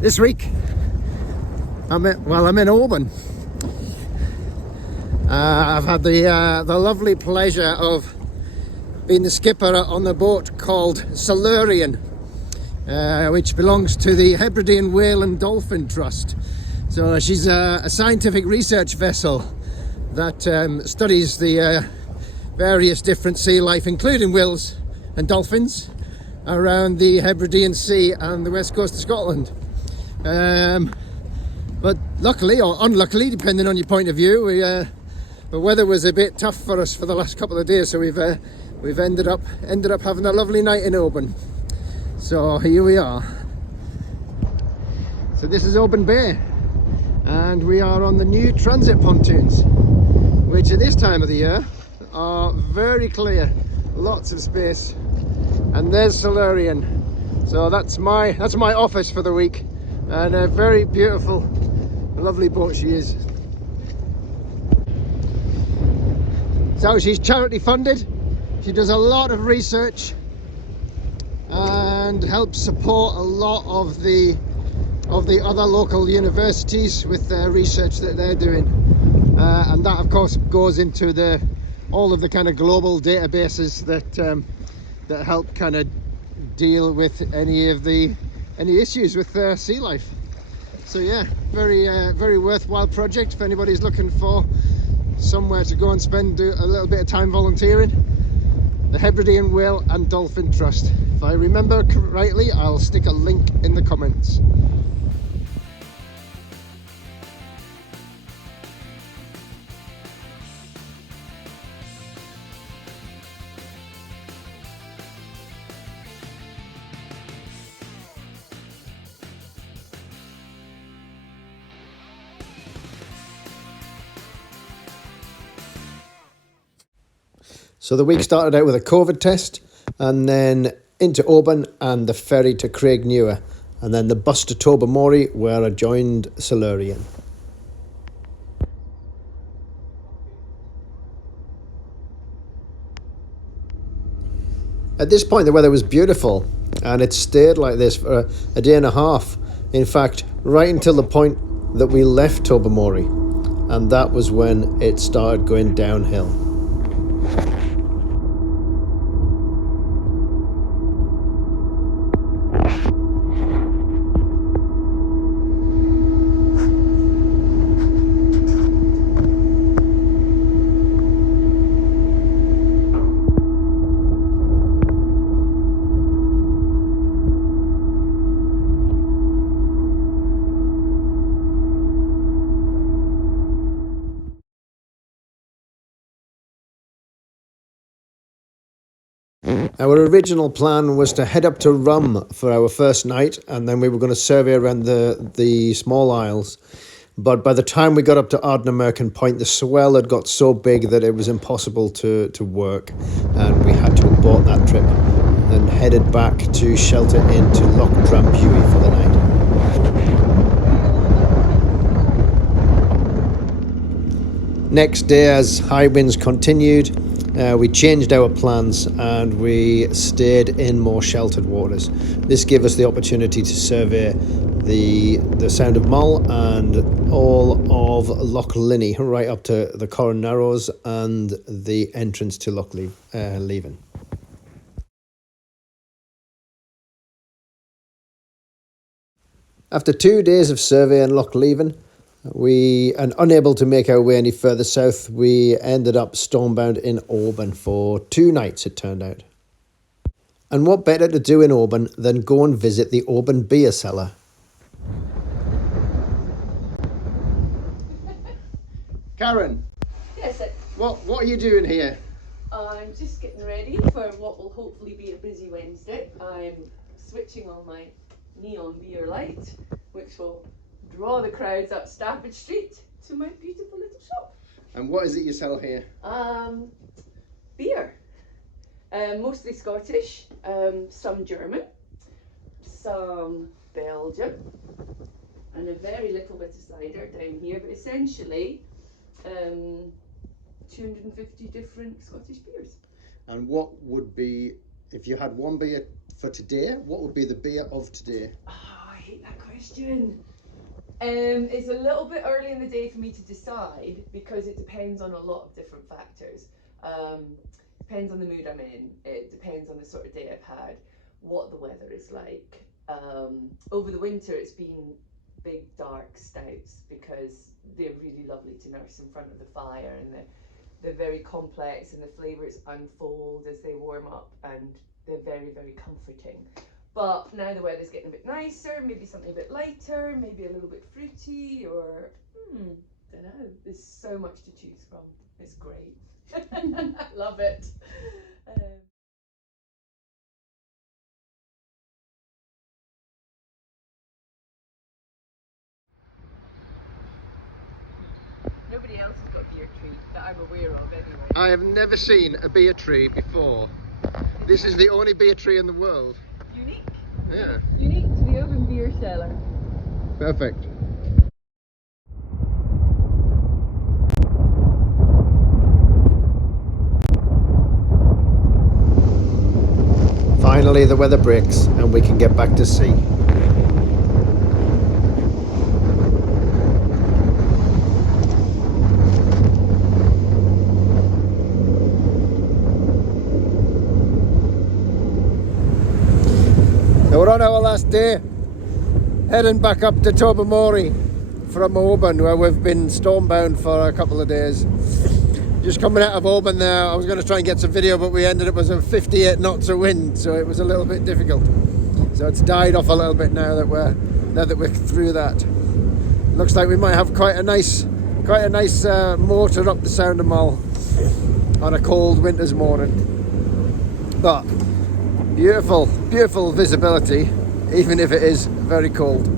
This week, I'm in Oban. I've had the lovely pleasure of being the skipper on the boat called Silurian, which belongs to the Hebridean Whale and Dolphin Trust. So she's a scientific research vessel that studies the various different sea life, including whales and dolphins, around the Hebridean Sea and the west coast of Scotland. But luckily, or unluckily, depending on your point of view, the weather was a bit tough for us for the last couple of days, so we've ended up having a lovely night in Oban. So here we are. So this is Oban Bay, and we are on the new transit pontoons, which at this time of the year are very clear, lots of space. And there's Silurian. So that's my office for the week, and a very beautiful, lovely boat she is. So she's charity funded. She does a lot of research and helps support a lot of the other local universities with their research that they're doing, and that of course goes into all of the kind of global databases that help kind of deal with any issues with sea life. So yeah, very worthwhile project if anybody's looking for somewhere to go and spend a little bit of time volunteering. The Hebridean Whale and Dolphin Trust. If I remember rightly, I'll stick a link in the comments. So the week started out with a COVID test, and then into Oban and the ferry to Craignewer, and then the bus to Tobermory, where I joined Silurian. At this point the weather was beautiful, and it stayed like this for a day and a half. In fact, right until the point that we left Tobermory, and that was when it started going downhill. Our original plan was to head up to Rum for our first night, and then we were going to survey around the small isles. But by the time we got up to Ardnamurchan Point, the swell had got so big that it was impossible to work, and we had to abort that trip and headed back to shelter into Loch Drambuie for the night. Next day, as high winds continued, we changed our plans and we stayed in more sheltered waters. This gave us the opportunity to survey the Sound of Mull and all of Loch Linney, right up to the Corran Narrows and the entrance to Loch Leven. After 2 days of survey in Loch Leven, and unable to make our way any further south, we ended up stormbound in Oban for 2 nights, it turned out. And what better to do in Oban than go and visit the Oban beer cellar? Karen. Yes, What are you doing here? I'm just getting ready for what will hopefully be a busy Wednesday. I'm switching on my neon beer light, which will draw the crowds up Stafford Street to my beautiful little shop. And what is it you sell here? Beer. Mostly Scottish, some German, some Belgian, and a very little bit of cider down here, but essentially 250 different Scottish beers. And what would be, if you had one beer for today, what would be the beer of today? I hate that question. It's a little bit early in the day for me to decide because it depends on a lot of different factors. Depends on the mood I'm in. It depends on the sort of day I've had, what the weather is like. Over the winter, it's been big dark stouts because they're really lovely to nurse in front of the fire, and they're very complex, and the flavours unfold as they warm up, and they're very, very comforting. But now the weather's getting a bit nicer, maybe something a bit lighter, maybe a little bit fruity, or don't know. There's so much to choose from. It's great. Love it. Nobody else has got beer tree that I'm aware of anyway. I have never seen a beer tree before. This is the only beer tree in the world. Unique. Yeah. Unique to the Oban beer cellar. Perfect. Finally the weather breaks and we can get back to sea. So we're on our last day, heading back up to Tobermory from Oban, where we've been stormbound for a couple of days. Just coming out of Oban there, I was going to try and get some video, but we ended up with a 58 knots of wind, so it was a little bit difficult. So it's died off a little bit now that we're through that. Looks like we might have quite a nice motor up the Sound of Mull on a cold winter's morning. But beautiful, beautiful visibility, even if it is very cold.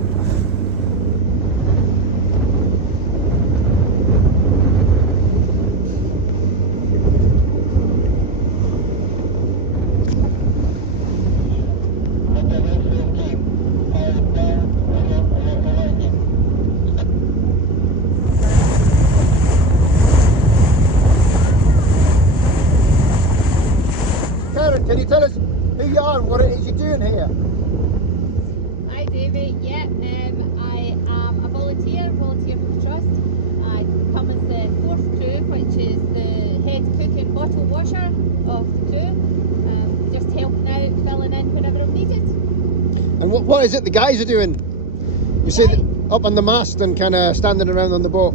Karen, can you tell us who you are and what it is you're doing here? Hi David, I am a volunteer for the Trust. I come as the 4th crew, which is the head cook and bottle washer of the crew. Just helping out, filling in whenever I'm needed. And what is it the guys are doing? You see up on the mast and kind of standing around on the boat.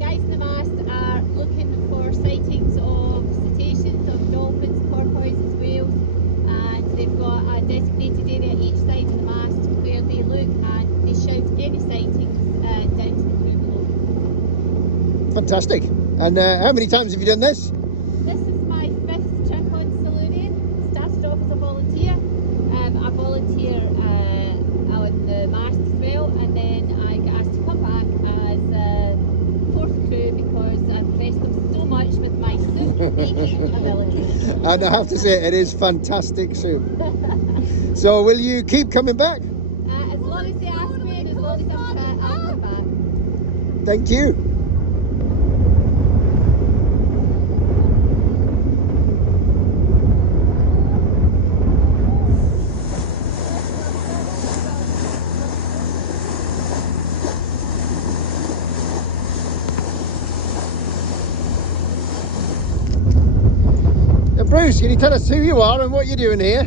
Guys in the mast are looking for sightings of cetaceans, of dolphins, porpoises, whales, and they've got a designated area each side of the mast where they look and they shout any sightings down to the crew below. Fantastic. And how many times have you done this? This is my 5th trip on Silurian. Started off as a volunteer. I volunteer on the mast as well, and then I got asked to come back as 4th crew because I've impressed them so much with my soup making ability. And I have to say, it is fantastic soup. So will you keep coming back? As long as they ask me and as long as I'm fit, I'll come back. Thank you. Bruce, can you tell us who you are and what you're doing here?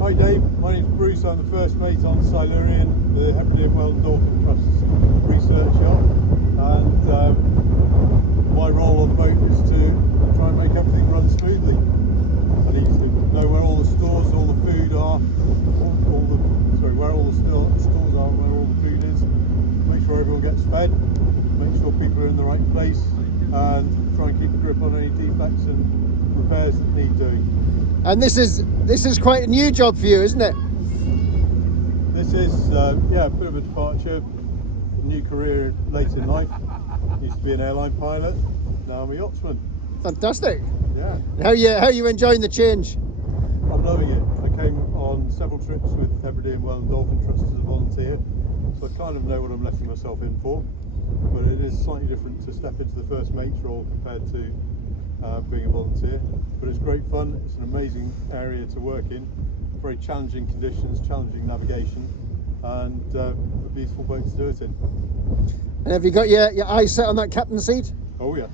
Hi Dave, my name's Bruce. I'm the first mate on Silurian, the Hebridean Whale Dolphin Trust's research yacht, and my role on the boat is to try and make everything run smoothly. I need to know where all the stores, all the food are, where all the stores are, where all the food is, make sure everyone gets fed, make sure people are in the right place, and try and keep a grip on any defects and repairs that need doing. And this is quite a new job for you, isn't it? This is a bit of a departure, a new career late in life. Used to be an airline pilot, now I'm a yachtsman. Fantastic. Yeah. How are you enjoying the change? I'm loving it. I came on several trips with Hebridean Whale Dolphin Trust as a volunteer, so I kind of know what I'm letting myself in for. But it is slightly different to step into the first mate's role compared to being a volunteer, but it's great fun. It's an amazing area to work in, very challenging conditions, challenging navigation, and a beautiful boat to do it in. And have you got your eyes set on that captain's seat? Oh yeah.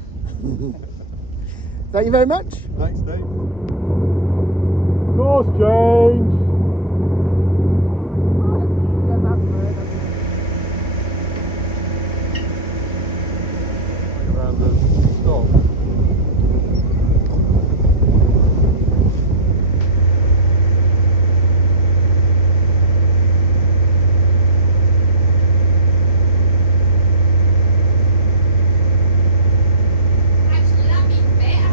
Thank you very much. Thanks, Dave. Course change. Around the stop. Actually, that means better.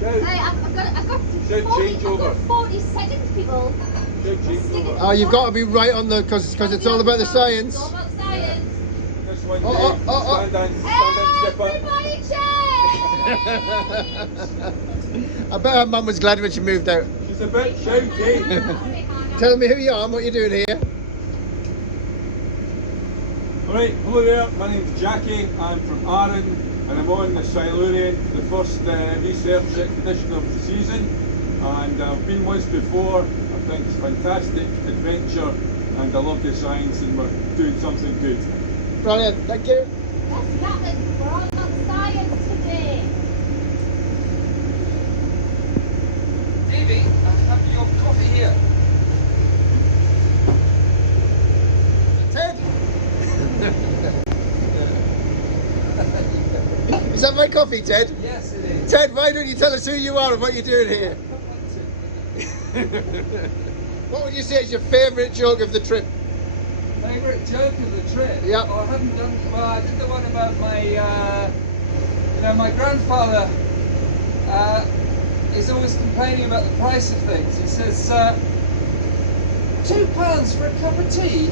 Hey, I've got 40 seconds, people. Oh, you've got to be right on the, because it's all about the science. It's all about science. This one, Oh. stand down, skipper. I bet her mum was glad when she moved out. She's a bit shouty. Tell me who you are and what you're doing here. Alright, hello there, my name's Jackie, I'm from Arran and I'm on the Silurian, the first research expedition of the season, and I've been once before. I think it's fantastic adventure and I love the science and we're doing something good. Brilliant, thank you. Yes, Captain, we're all about science today. Davey, I have your coffee here. Ted! Is that my coffee, Ted? Yes, it is. Ted, why don't you tell us who you are and what you're doing here? What would you say is your favourite joke of the trip? Favourite joke of the trip? Yeah. Oh, I haven't done, well, I did the one about my grandfather is always complaining about the price of things. He says, £2 for a cup of tea,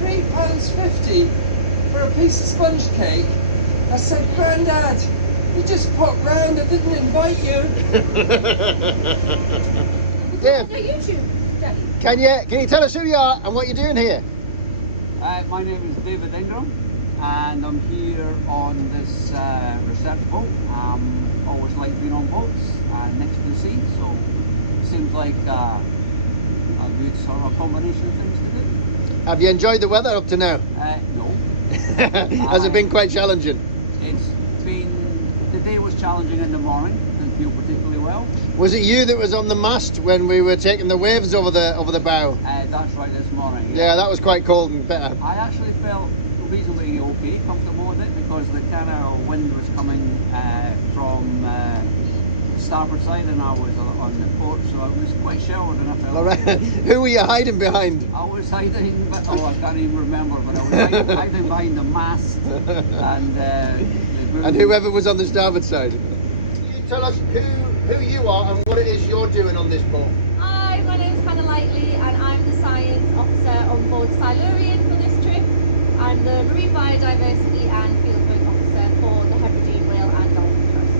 £3.50 for a piece of sponge cake. I said, Grandad, you just popped round, I didn't invite you. Dave, No, YouTube, Jackie. can you tell us who you are and what you're doing here? My name is David Ingram and I'm here on this research boat. Always like being on boats next to the sea, so it seems like a good sort of combination of things to do. Have you enjoyed the weather up to now? No. Has it been quite challenging? It's been, the day was challenging in the morning, didn't feel particularly well. Was it you that was on the mast when we were taking the waves over the bow? That's right, this morning. Yeah, that was quite cold and bitter. I actually felt reasonably okay, comfortable with it, because the kind of wind was coming from starboard side and I was on the port, so I was quite sheltered and I felt All right. Who were you hiding behind? I was hiding, but I can't even remember, but I was hiding behind the mast and the boom. And whoever was on the starboard side. Can you tell us who you are and what it is you're doing on this boat? Hi, my name is Hannah Lightley and I'm the science officer on board Silurian for this trip. I'm the marine biodiversity and fieldwork officer for the Hebridean Whale and Dolphin Trust.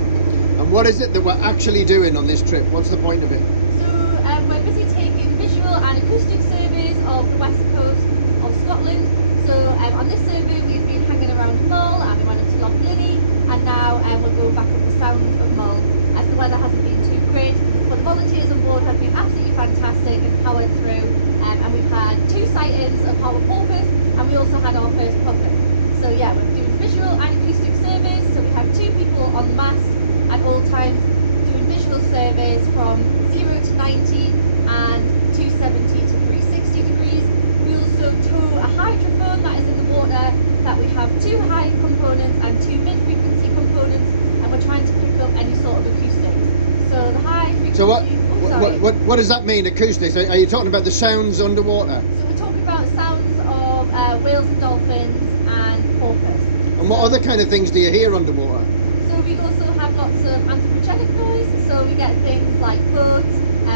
And what is it that we're actually doing on this trip? What's the point of it? So we're busy taking visual and acoustic surveys of the west coast of Scotland. So on this survey we've been hanging around Mull and we went up to Loch Lilly, and now we'll go back up the sound of Mull as the weather hasn't been too great. But the volunteers on board have been absolutely fantastic and powered through, and we've had 2 sightings of Howard porpoise and we also had our first puppet. So yeah, we're doing visual and acoustic surveys, so we have 2 people on the mast at all times doing visual angle surveys from 0 to 90 and 270 to 360 degrees. We also tow a hydrophone that is in the water, that we have 2 high components and 2 mid-frequency components, and we're trying to pick up any sort of acoustics. So the high frequency... So what does that mean, acoustics? Are you talking about the sounds underwater? So we're talking about sounds of whales and dolphins and porpoise. And what other kind of things do you hear underwater? So we also have lots of anthropogenic noise, so we get things like boats,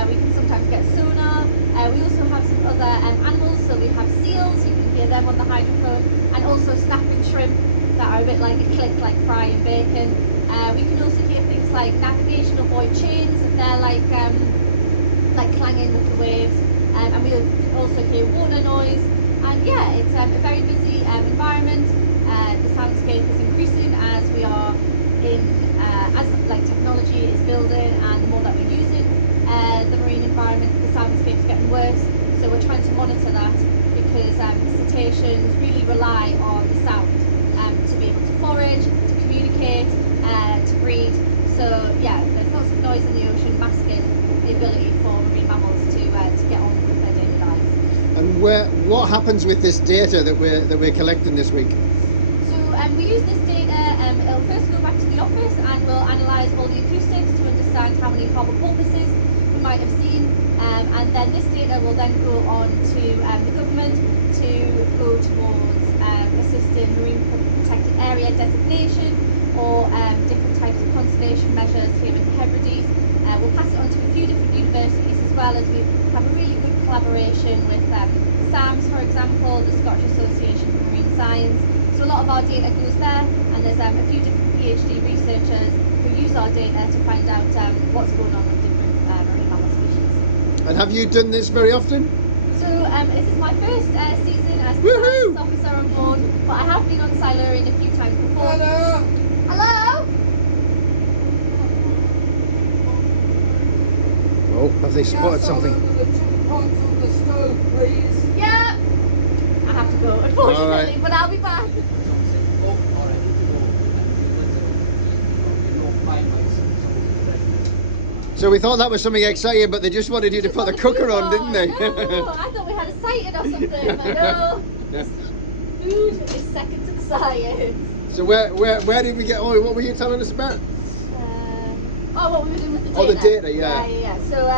we can sometimes get sonar, we also have some other animals, so we have seals, you can hear them on the hydrophone, and also snapping shrimp that are a bit like a click, like frying bacon. We can also hear things like navigation or buoy chains, and they're like clanging with the waves, and we can also hear water noise, and yeah, it's a very busy environment. The soundscape is increasing as we are as technology is building, and the more that we're using the marine environment, the soundscape's getting worse. So we're trying to monitor that, because cetaceans really rely on the sound to be able to forage, to communicate, to breed. So yeah, there's lots of noise in the ocean masking the ability for marine mammals to get on with their daily lives. And what happens with this data that we're collecting this week? We use this data, it'll first go back to the office, and we'll analyse all the acoustics to understand how many harbour porpoises we might have seen, and then this data will then go on to the government to go towards assisting marine protected area designation, or different types of conservation measures here in the Hebrides. We'll pass it on to a few different universities, as well as we have a really good collaboration with SAMS, for example, the Scottish Association for Marine Science. So a lot of our data goes there, and there's a few different PhD researchers who use our data to find out what's going on with different marine mammal species. And have you done this very often? So this is my first season as science officer on board, but I have been on Silurian a few times before. Hello! Hello? Oh, have they spotted something? The 2 pots on the stove, please. Yeah! I have to go, unfortunately, but I'll be back. So we thought that was something exciting, but they just wanted you to put the cooker on, didn't they? No, I thought we had a sighting or something. I know. Yeah. Food is second to science. So where did we get? Oh, what were you telling us about? What we were doing with the data. Oh, the data, yeah. Yeah. So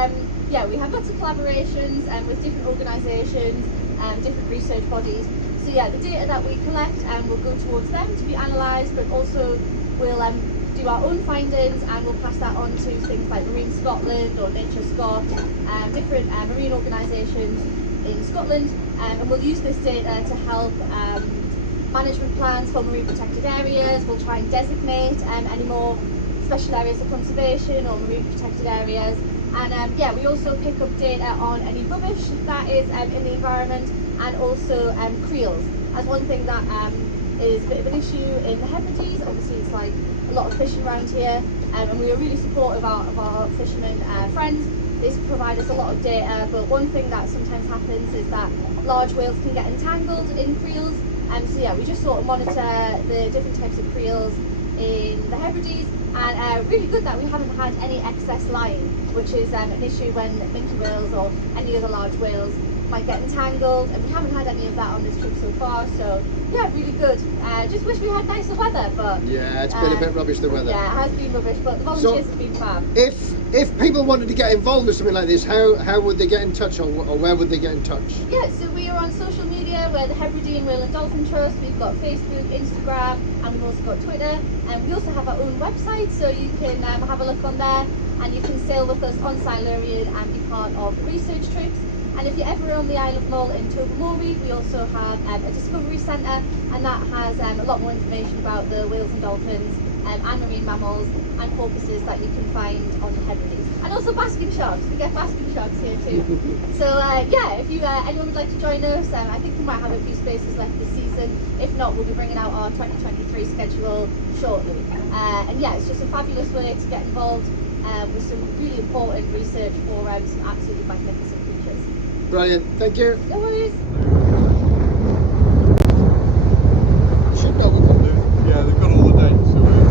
yeah, we have lots of collaborations with different organisations, different research bodies. So yeah, the data that we collect will go towards them to be analysed, but also we'll do our own findings, and we'll pass that on to things like Marine Scotland or Nature Scot, different marine organisations in Scotland, and we'll use this data to help management plans for marine protected areas. We'll try and designate any more special areas of conservation or marine protected areas, and yeah, we also pick up data on any rubbish that is in the environment, and also creels, as one thing that is a bit of an issue in the Hebrides. Obviously it's like a lot of fishing around here, and we are really supportive of our fishermen friends. They provide us a lot of data, but one thing that sometimes happens is that large whales can get entangled in creels, so yeah, we just sort of monitor the different types of creels in the Hebrides, and really good that we haven't had any excess lying, which is an issue when minke whales or any other large whales might get entangled, and we haven't had any of that on this trip so far. So yeah, really good. Just wish we had nicer weather, but yeah, it's been a bit rubbish, the weather. Yeah, it has been rubbish, but the volunteers have been fab. If people wanted to get involved with something like this, how would they get in touch, or where would they get in touch? Yeah, so we are on social media. We're the Hebridean Whale and Dolphin Trust. We've got Facebook, Instagram, and we've also got Twitter, and we also have our own website, so you can have a look on there, and you can sail with us on Silurian and be part of the research trips. And if you're ever on the Isle of Mull in Tobermory, we also have a discovery centre, and that has a lot more information about the whales and dolphins and marine mammals and porpoises that you can find on the Hebrides. And also basking sharks, we get basking sharks here too. So yeah, if anyone would like to join us, I think we might have a few spaces left this season. If not, we'll be bringing out our 2023 schedule shortly. And yeah, it's just a fabulous way to get involved with some really important research for some absolutely magnificent creatures. Brilliant, thank you. No worries. Should know what we'll do. Yeah, they've got all the dates, so we're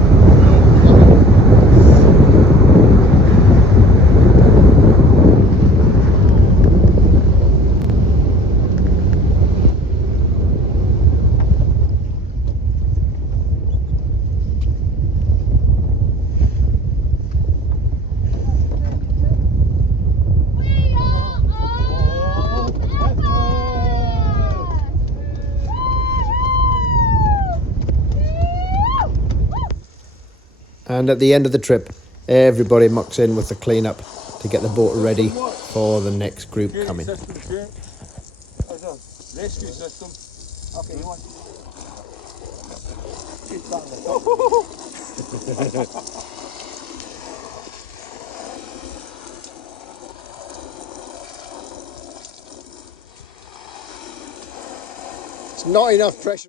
And at the end of the trip, everybody mucks in with the cleanup to get the boat ready for the next group coming. Rescue system. Okay, you want It's not enough pressure.